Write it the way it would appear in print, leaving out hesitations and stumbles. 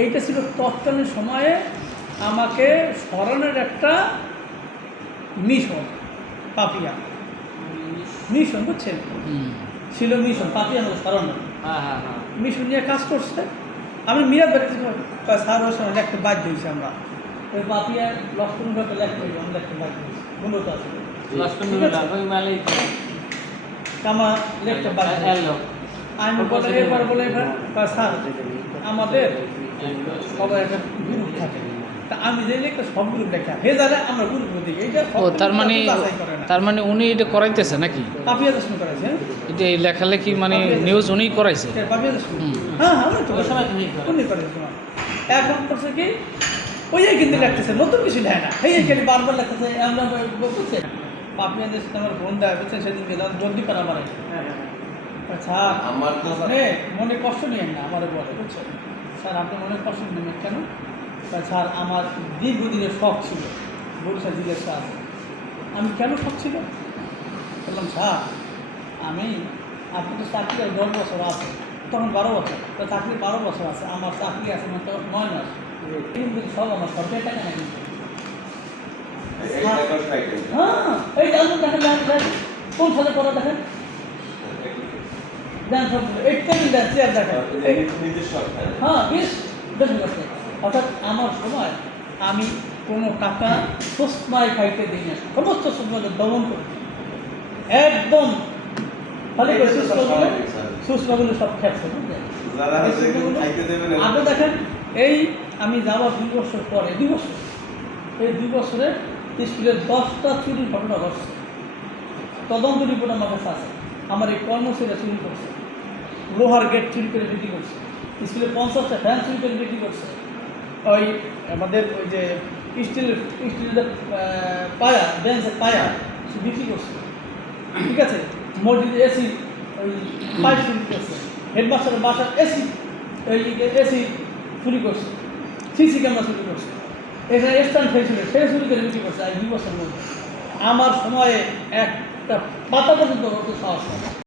এইটা ছিল তৎকালীন সময়ে আমাকে সরানোর একটা মিশন। পাপিয়া মিশন বুঝছেন, ছিল মিশন পাপিয়া আমাকে সরানো মিশন নিয়ে কাজ করছে। আমি মিরাজ ব্যক্তি স্যার ওর সময় লিখতে বাধ্য হয়েছি আমরা, ওই পাপিয়া লক্ষণ ঘটে লিখতে হইব, আমি লিখতে বাধ্য হয়েছি মূলত আছে আমার লিখতে বাধ্য। আমি বলে এবার বলে এবার স্যার আমাদের সবাই একটা গ্রুপ থাকে, তা আমি যে লিখতে সব গ্রুপ লেখা হে জানে আমরা গ্রুপের দিকে এইটা তার মানে উনি এটা করাইতেছে নাকি? পাপিয়া দর্শন করাইছে এটা এই লেখালেখি মানে নিউজ উনি করাইছে? পাপিয়া দর্শন হ্যাঁ হ্যাঁ উনি করেছে। এখন করছে কি ওই কিন্তু লাগতেছে, নতুন কিছু দেয় না, এই খালি বারবার লাগতেছে। আমরা বলছে পাপিয়া দেশে আমার ফোন দেয় বুঝছেন, সেদিন গেলাম জলদি করা মারে। আচ্ছা আমার মনে কষ্ট নিয়েন না, আমার বলে বুঝছেন স্যার আপনি মনে কষ্ট নেবেন কেন? স্যার আমার দীর্ঘদিনের শখ ছিল বরিশাল জিজ্ঞেস স্যার আমি কেন শখ ছিল? বললাম স্যার আমি আপনি তো চাকরি 10 বছর আছে, তখন 12 বছর, তো চাকরি 12 বছর আছে, আমার চাকরি আছে মাত্র 9 মাস, কিন্তু সব আমার সরকারি টাকা না কিন্তু। হ্যাঁ এই জানবেন দেখেন কোন সালে পড়া দেখেন দেন সব এইটা দেন চেয়ার দেখেন হ্যাঁ বেশ আছে। অর্থাৎ আমার সময় আমি কোনো টাকা সুস্মায় খাইতে দিই না, সমস্ত সুস্মাকে দমন করি একদম খালি সুস্মাগুলো সব খেয়েছে বুঝলেন। আগে দেখেন এই আমি যাওয়ার 2 বছর পরে 2 বছর এই 2 বছরে স্কুলের 10টা চুরির ঘটনা ঘটছে, তদন্ত রিপোর্ট আমার কাছে আছে। আমার এই কর্মচারীরা চুরি করছে, লোহার গেট চুরি করে বিক্রি করছে, স্কুলে 50টা ফ্যান চুরি করে বিক্রি করছে, ওই আমাদের ওই যে স্টিলের পায়া বেঞ্চের পায়া সে বিক্রি করছে, ঠিক আছে। মসজিদে এসি ওই পাইপ চুরি করছে, হেডমাস্টারের বাসার এসি চুরি করছে, সিসি ক্যামেরা চুরি করছে, এখানে স্ট্যান্ড হয়েছিল সে চুরি করে বিক্রি করছে। 2 বছরের মধ্যে আমার সময়ে একটা পাতা পর্যন্ত সাহস হয়।